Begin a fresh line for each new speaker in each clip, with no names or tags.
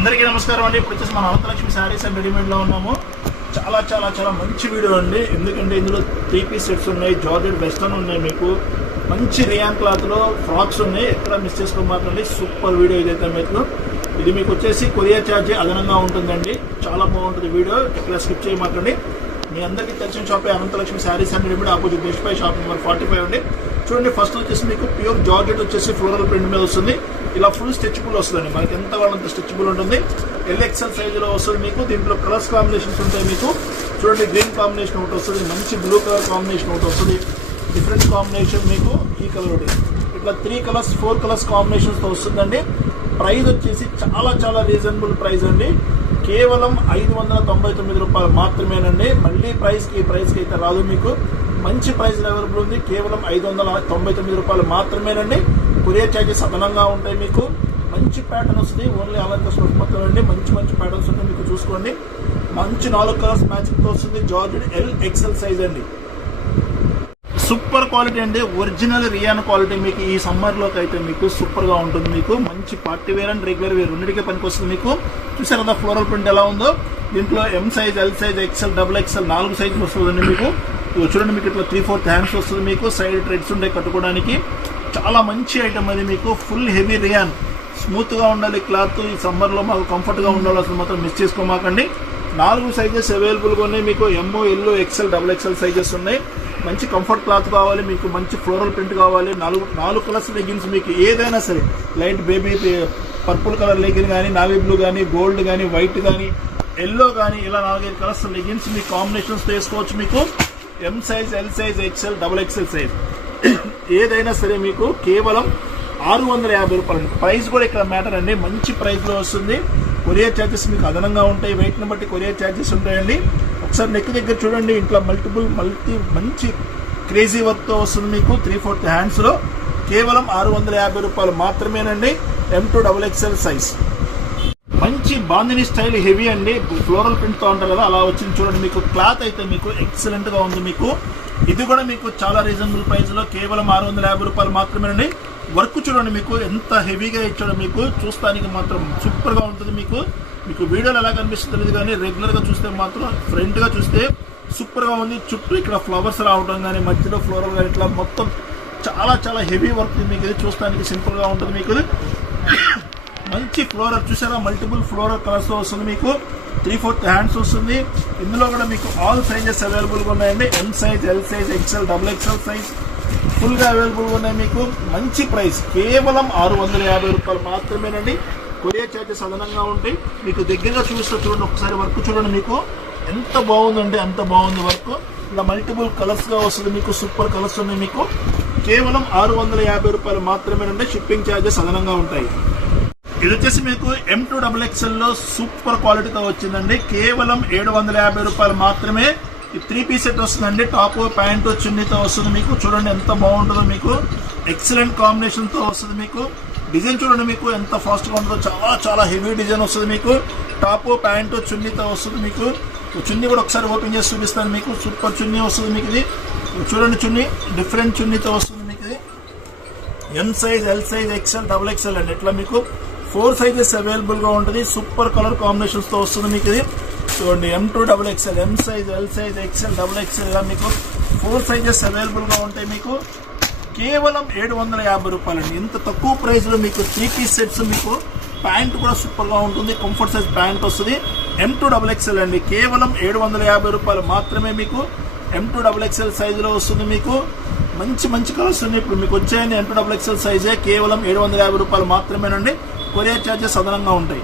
అందరికీ నమస్కారం అండి. ఇప్పుడు వచ్చేసి మన అనంతలక్ష్మి శారీస్ అండ్ రెడీమేడ్లో ఉన్నాము. చాలా చాలా చాలా మంచి వీడియో అండి. ఎందుకంటే ఇందులో త్రీ పీస్ సెట్స్ ఉన్నాయి జార్జెడ్ వెస్టర్న్ ఉన్నాయి మీకు. మంచి రియాన్ క్లాత్లో ఫ్రాక్స్ ఉన్నాయి. ఎక్కడ మిస్ చేసుకోమాకండి. సూపర్ వీడియో ఇదైతే మీకు. ఇది మీకు వచ్చేసి కొరియర్ ఛార్జ్ అదనంగా ఉంటుందండి. చాలా బాగుంటుంది వీడియో. ఇక్కడ స్కిప్ చేయమాకండి. మీ అందరికీ తెలిసిన షాపే Anantalakshmi sarees and readymade opposite best pi shop number forty five అండి. చూడండి ఫస్ట్ వచ్చేసి మీకు ప్యూర్ జార్జెట్ వచ్చేసి ఫ్లోరల్ ప్రింట్ మీద వస్తుంది. ఇలా ఫుల్ స్ట్రెచ్బుల్ వస్తుందండి. మనకి ఎంత వాళ్ళంత స్ట్రెచ్బుల్ ఉంటుంది. ఎల్ఎక్సెల్ సైజులో వస్తుంది మీకు. దీంట్లో కలర్స్ కాంబినేషన్స్ ఉంటాయి మీకు. చూడండి గ్రీన్ కాంబినేషన్ ఒకటి వస్తుంది. మంచి బ్లూ కలర్ కాంబినేషన్ ఒకటి వస్తుంది. డిఫరెంట్ కాంబినేషన్ మీకు ఈ కలర్ ఒకటి. ఇట్లా త్రీ కలర్స్ ఫోర్ కలర్స్ కాంబినేషన్స్తో వస్తుందండి. ప్రైస్ వచ్చేసి చాలా చాలా రీజనబుల్ ప్రైస్ అండి. కేవలం ఐదు వందల తొంభై తొమ్మిది రూపాయలు మాత్రమేనండి. మళ్ళీ ప్రైస్కి ఈ ప్రైస్కి అయితే రాదు మీకు. మంచి ప్రైస్ అవైలబుల్ ఉంది. కేవలం ఐదు వందల తొంభై తొమ్మిది రూపాయలు మాత్రమేనండి. కొరియర్ ఛార్జెస్ అదనంగా ఉంటాయి మీకు. మంచి ప్యాటర్న్ వస్తుంది. ఓన్లీ అలంకర్స్ మొత్తం అండి. మంచి మంచి ప్యాటర్న్స్ ఉంటాయి. మీకు చూసుకోండి. మంచి నాలుగు కలర్స్ మ్యాచింగ్తో వస్తుంది. జార్జ్ ఎల్ ఎక్సెల్ సైజ్ అండి. సూపర్ క్వాలిటీ అండి. ఒరిజినల్ రియాన్ క్వాలిటీ మీకు ఈ సమ్మర్లోకి అయితే మీకు సూపర్గా ఉంటుంది మీకు. మంచి party wear and regular wear రెండింటికే పనికి వస్తుంది మీకు. చూసారు కదా ఫ్లోరల్ ప్రింట్ ఎలా ఉందో? దీంట్లో M size L size XL double XL నాలుగు సైజులు వస్తుందండి మీకు. చూడండి మీకు ఇట్లా త్రీ ఫోర్త్ హ్యాండ్స్ వస్తుంది మీకు. సైడ్ ట్రెడ్స్ ఉంటాయి కట్టుకోవడానికి. చాలా మంచి ఐటమ్ అది మీకు ఫుల్ హెవీ రియాన్ స్మూత్గా ఉండాలి క్లాత్ ఈ సమ్మర్లో మాకు కంఫర్ట్గా ఉండాలి అసలు మాత్రం మిస్ చేసుకోమాకండి. నాలుగు సైజెస్ అవైలబుల్గా ఉన్నాయి మీకు MO yellow XL double XL sizes ఉన్నాయి. మంచి కంఫర్ట్ క్లాత్ కావాలి మీకు మంచి ఫ్లోరల్ ప్రింట్ కావాలి. నాలుగు నాలుగు కలర్స్ లెగిన్స్ మీకు ఏదైనా సరే light baby purple colour legging కానీ నావీ బ్లూ కానీ గోల్డ్ కానీ వైట్ కానీ ఎల్లో కానీ ఇలా నాలుగైదు కలర్స్ లెగిన్స్ మీ కాంబినేషన్స్ వేసుకోవచ్చు మీకు. M size L size XL double XL size ఏదైనా సరే మీకు కేవలం ఆరు వందల యాభై రూపాయలు. ప్రైస్ కూడా ఇక్కడ మ్యాటర్ అండి. మంచి ప్రైస్లో వస్తుంది. కొరియర్ ఛార్జెస్ మీకు అదనంగా ఉంటాయి. వెయిట్ని బట్టి కొరియర్ ఛార్జెస్ ఉంటాయండి. ఒకసారి నెక్ దగ్గర చూడండి. ఇంట్లో మల్టిపుల్ మల్టీ మంచి క్రేజీ వర్క్తో వస్తుంది మీకు త్రీ ఫోర్త్ హ్యాండ్స్లో. కేవలం ఆరు వందల యాభై రూపాయలు మాత్రమేనండి. M to double XL size మంచి బాందిని స్టైల్ హెవీ అండి. ఫ్లోరల్ ప్రింట్తో ఉంటారు కదా అలా వచ్చింది చూడండి. మీకు క్లాత్ అయితే మీకు ఎక్సలెంట్గా ఉంది మీకు. ఇది కూడా మీకు చాలా రీజనబుల్ ప్రైస్లో కేవలం ఆరు వందల యాభై రూపాయలు మాత్రమేనండి. వర్క్ చూడండి మీకు ఎంత హెవీగా ఇచ్చాడో మీకు చూస్తానికి మాత్రం సూపర్గా ఉంటుంది మీకు. మీకు వీడియోలో ఎలా కనిపిస్తుంది తెలియదు కానీ రెగ్యులర్గా చూస్తే మాత్రం ఫ్రంట్గా చూస్తే సూపర్గా ఉంది. చుట్టూ ఇక్కడ ఫ్లవర్స్ రావడం కానీ మధ్యలో ఫ్లోరల్ కానీ ఇట్లా మొత్తం చాలా చాలా హెవీ వర్క్ మీకు. ఇది చూస్తానికి సింపుల్గా ఉంటుంది మీకు. మంచి ఫ్లోరర్ చూసారా? మల్టిపుల్ ఫ్లోరర్ కలర్స్తో వస్తుంది మీకు. త్రీ ఫోర్త్ హ్యాండ్స్ వస్తుంది. ఇందులో కూడా మీకు ఆల్ సైజెస్ అవైలబుల్గా ఉన్నాయండి. M size L size XL double XL size ఫుల్గా అవైలబుల్గా ఉన్నాయి మీకు. మంచి ప్రైస్. కేవలం ఆరు వందల యాభై రూపాయలు మాత్రమేనండి. కొరియర్ ఛార్జెస్ అదనంగా ఉంటాయి. మీకు దగ్గరగా చూస్తే చూడండి. ఒకసారి వర్క్ చూడండి మీకు. ఎంత బాగుందండి అంత బాగుంది వర్క్. ఇలా మల్టిపుల్ కలర్స్గా వస్తుంది మీకు. సూపర్ కలర్స్ ఉన్నాయి మీకు. కేవలం ఆరు వందల యాభై రూపాయలు మాత్రమేనండి. షిప్పింగ్ ఛార్జెస్ అదనంగా ఉంటాయి. ఇది వచ్చేసి మీకు ఎం టూ డబుల్ ఎక్స్ఎల్లో సూపర్ క్వాలిటీతో వచ్చిందండి. కేవలం ఏడు వందల యాభై రూపాయలు మాత్రమే ఈ త్రీ పీస్ సెట్ వస్తుందండి. టాప్ ప్యాంట్ చున్నీతో వస్తుంది మీకు. చూడండి ఎంత బాగుంటుందో మీకు. ఎక్సలెంట్ కాంబినేషన్తో వస్తుంది మీకు. డిజైన్ చూడండి మీకు ఎంత ఫాస్ట్గా ఉంటుందో చాలా చాలా హెవీ డిజైన్ వస్తుంది మీకు. టాప్ ప్యాంట్ చున్నీతో వస్తుంది మీకు. చున్నీ కూడా ఒకసారి ఓపెన్ చేసి చూపిస్తాను మీకు. సూపర్ చున్నీ వస్తుంది మీకు ఇది. చూడండి చున్నీ. డిఫరెంట్ చున్నీతో వస్తుంది మీకు ఇది. M size L size XL double XL అండి. ఇట్లా మీకు? ఫోర్ సైజెస్ అవైలబుల్గా ఉంటుంది. సూపర్ కలర్ కాంబినేషన్స్తో వస్తుంది మీకు ఇది. చూడండి M to double XL M size L size XL double XL ఇలా మీకు ఫోర్ సైజెస్ అవైలబుల్గా ఉంటాయి మీకు. కేవలం ఏడు వందల యాభై రూపాయలండి. ఇంత తక్కువ ప్రైస్లో మీకు త్రీ పీస్ సెట్స్ మీకు ప్యాంట్ కూడా సూపర్గా ఉంటుంది. కంఫర్ట్ సైజ్ ప్యాంట్ వస్తుంది. ఎం టూ డబుల్ ఎక్స్ఎల్ అండి. కేవలం ఏడు వందల యాభై రూపాయలు మాత్రమే మీకు ఎం టూ డబుల్ ఎక్స్ఎల్ సైజులో వస్తుంది మీకు. మంచి మంచి కలర్స్ ఉన్నాయి. ఇప్పుడు మీకు వచ్చాయని ఎం టూ డబుల్ ఎక్స్ఎల్ సైజే కేవలం ఏడు వందల యాభై రూపాయలు మాత్రమేనండి. కొరియర్ ఛార్జెస్ అదనంగా ఉంటాయి.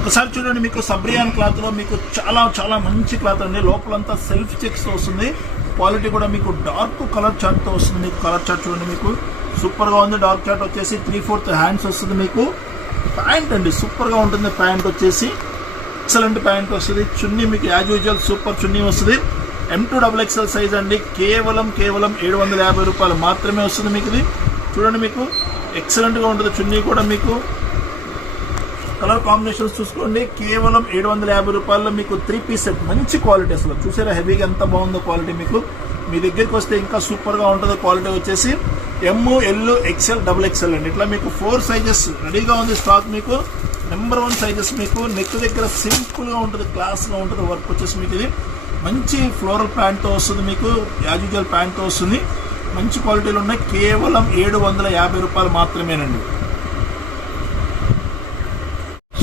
ఒకసారి చూడండి మీకు సబ్రియాన్ క్లాత్లో మీకు చాలా చాలా మంచి క్లాత్ అండి. లోపలంతా సెల్ఫ్ చెక్స్తో వస్తుంది. క్వాలిటీ కూడా మీకు డార్క్ కలర్ చార్ట్తో వస్తుంది. మీకు కలర్ చార్ట్ చూడండి మీకు. సూపర్గా ఉంది డార్క్ చార్ట్ వచ్చేసి త్రీ ఫోర్త్ హ్యాండ్స్ వస్తుంది మీకు. ప్యాంట్ అండి సూపర్గా ఉంటుంది ప్యాంట్ వచ్చేసి. ఎక్సలెంట్ ప్యాంట్ వస్తుంది. చున్నీ మీకు యాజ్ యూజువల్ సూపర్ చున్నీ వస్తుంది. M to double XL size అండి. కేవలం కేవలం ఏడు వందల యాభై రూపాయలు మాత్రమే వస్తుంది మీకు ఇది. చూడండి మీకు. ఎక్సలెంట్గా ఉంటుంది. చున్నీ కూడా మీకు కలర్ కాంబినేషన్స్ చూసుకోండి. కేవలం ఏడు వందల యాభై రూపాయల్లో మీకు త్రీ పీస్ సెట్ మంచి క్వాలిటీ అసలు. చూసారా హెవీగా ఎంత బాగుందో క్వాలిటీ మీకు. మీ దగ్గరికి వస్తే ఇంకా సూపర్గా ఉంటుంది క్వాలిటీ వచ్చేసి M L XL double XL అండి. ఇట్లా మీకు ఫోర్ సైజెస్ రెడీగా ఉంది స్టాక్ మీకు. నెంబర్ వన్ సైజెస్ మీకు. నెక్ దగ్గర సింపుల్గా ఉంటుంది క్లాస్గా ఉంటుంది వర్క్ వచ్చేసి మీకు ఇది. మంచి ఫ్లోరల్ ప్యాంట్తో వస్తుంది మీకు యాజుజల్ ప్యాంట్తో వస్తుంది. మంచి క్వాలిటీలు ఉన్నాయి. కేవలం ఏడు వందల యాభై రూపాయలు మాత్రమేనండి.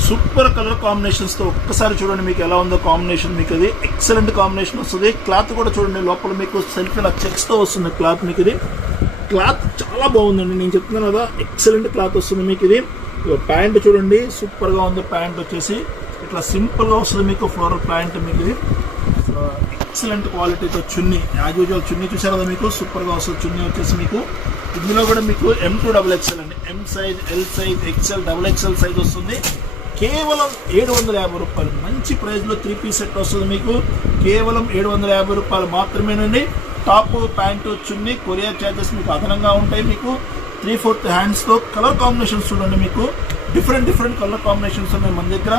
సూపర్ కలర్ కాంబినేషన్స్తో ఒక్కసారి చూడండి మీకు ఎలా ఉందో కాంబినేషన్ మీకు అది. ఎక్సలెంట్ కాంబినేషన్ వస్తుంది. క్లాత్ కూడా చూడండి లోపల మీకు సెల్ఫ్ ఇలా చెక్స్తో వస్తుంది క్లాత్ మీకు ఇది. క్లాత్ చాలా బాగుందండి. నేను చెప్తున్నాను కదా ఎక్సలెంట్ క్లాత్ వస్తుంది మీకు ఇది. ప్యాంట్ చూడండి సూపర్గా ఉంది ప్యాంట్ వచ్చేసి. ఇట్లా సింపుల్గా వస్తుంది మీకు ఫ్లోరల్ ప్యాంట్ మీకు ఇది. ఎక్సలెంట్ క్వాలిటీతో చున్నీ యాజ్ యూజువల్ చున్నీ చూసారు కదా మీకు? సూపర్గా వస్తుంది చున్నీ వచ్చేసి మీకు. ఇందులో కూడా మీకు ఎం టూ డబుల్ ఎక్స్ఎల్ అండి. M size L size XL double XL size వస్తుంది. కేవలం ఏడు వందల యాభై రూపాయలు. మంచి ప్రైస్లో త్రీ పీస్ సెట్ వస్తుంది మీకు. కేవలం ఏడు వందల యాభై రూపాయలు మాత్రమేనండి. టాప్ ప్యాంటు చున్నీ కొరియర్ ఛార్జెస్ మీకు అదనంగా ఉంటాయి మీకు. త్రీ ఫోర్త్ హ్యాండ్స్తో కలర్ కాంబినేషన్స్ చూడండి మీకు. డిఫరెంట్ డిఫరెంట్ కలర్ కాంబినేషన్స్ ఉన్నాయి మన దగ్గర.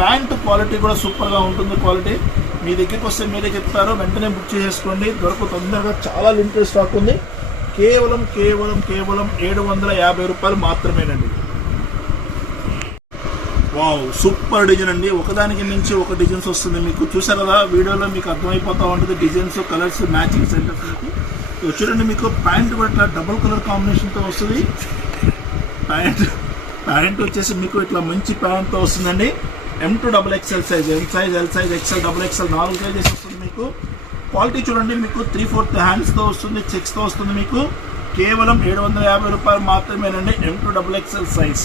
ప్యాంట్ క్వాలిటీ కూడా సూపర్గా ఉంటుంది క్వాలిటీ. మీ దగ్గరికి వస్తే మీరే చెప్తారు వెంటనే బుక్ చేసేసుకోండి. దొరకు తొందరగా చాలా లిమిటెడ్ స్టాక్ ఉంది. కేవలం కేవలం కేవలం ఏడు వందల యాభై రూపాయలు మాత్రమేనండి. వావ్ సూపర్ డిజైన్ అండి. ఒకదానికి మించి ఒక డిజైన్స్ వస్తుంది మీకు. చూసారు కదా వీడియోలో మీకు అర్థమైపోతూ ఉంటుంది డిజైన్స్ కలర్స్ మ్యాచింగ్ సెంటర్స్ మీకు. చూడండి మీకు ప్యాంట్ కూడా ఇట్లా డబుల్ కలర్ కాంబినేషన్తో వస్తుంది. ప్యాంట్ ప్యాంట్ వచ్చేసి మీకు ఇట్లా మంచి ప్యాంట్తో వస్తుందండి. M to double XL size M size L size XL double XL నాలుగు సైజెస్ వస్తుంది మీకు. క్వాలిటీ చూడండి మీకు త్రీ ఫోర్త్ హ్యాండ్స్తో వస్తుంది చెక్స్తో వస్తుంది మీకు. కేవలం ఏడు వందల యాభై రూపాయలు మాత్రమేనండి M to double XL size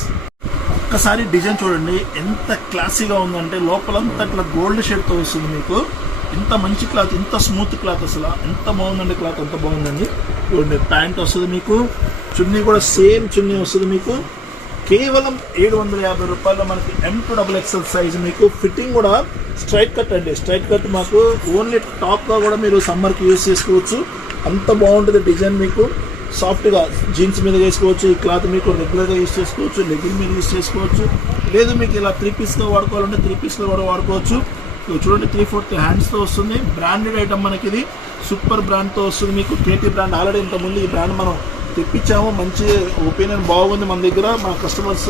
ఒక్కసారి డిజైన్ చూడండి ఎంత క్లాసీగా ఉందంటే లోపలంతా ఇట్లా గోల్డ్ షేడ్తో వస్తుంది మీకు. ఇంత మంచి క్లాత్ ఇంత స్మూత్ క్లాత్ అసలు. ఎంత బాగుందండి క్లాత్ ఎంత బాగుందండి. చూడండి ప్యాంట్ వస్తుంది మీకు. చున్నీ కూడా సేమ్ చున్నీ వస్తుంది మీకు. కేవలం ఏడు వందల యాభై రూపాయలు మనకి M to double XL size మీకు ఫిట్టింగ్ కూడా స్ట్రైట్ కట్ అండి. స్ట్రైట్ కట్ మాకు ఓన్లీ టాప్గా కూడా మీరు సమ్మర్కి యూస్ చేసుకోవచ్చు. అంత బాగుంటుంది డిజైన్ మీకు. సాఫ్ట్గా జీన్స్ మీద వేసుకోవచ్చు ఈ క్లాత్ మీకు రెగ్యులర్గా యూస్ చేసుకోవచ్చు లెగిన్ మీద యూస్ చేసుకోవచ్చు. లేదు మీకు ఇలా త్రీ పీస్గా వాడుకోవాలంటే త్రీ పీస్లో కూడా వాడుకోవచ్చు. చూడండి త్రీ ఫోర్త్ హ్యాండ్స్తో వస్తుంది. బ్రాండెడ్ ఐటమ్ మనకి ఇది సూపర్ బ్రాండ్తో వస్తుంది మీకు. కేటీ బ్రాండ్ ఆల్రెడీ ఇంతకుముందు ఈ బ్రాండ్ మనం తెప్పించాము. మంచి ఒపీనియన్ బాగుంది మన దగ్గర మా కస్టమర్స్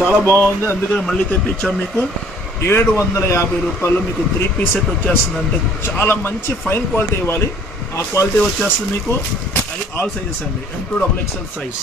చాలా బాగుంది. అందుకని మళ్ళీ తెప్పించాము మీకు. ఏడు వందల యాభై రూపాయలు మీకు త్రీ పీస్ సెట్ వచ్చేస్తుంది అంటే చాలా మంచి ఫైన్ క్వాలిటీ ఇవ్వాలి. ఆ క్వాలిటీ వచ్చేస్తుంది మీకు. ఆల్ సైజెస్ అండి. M to double XL size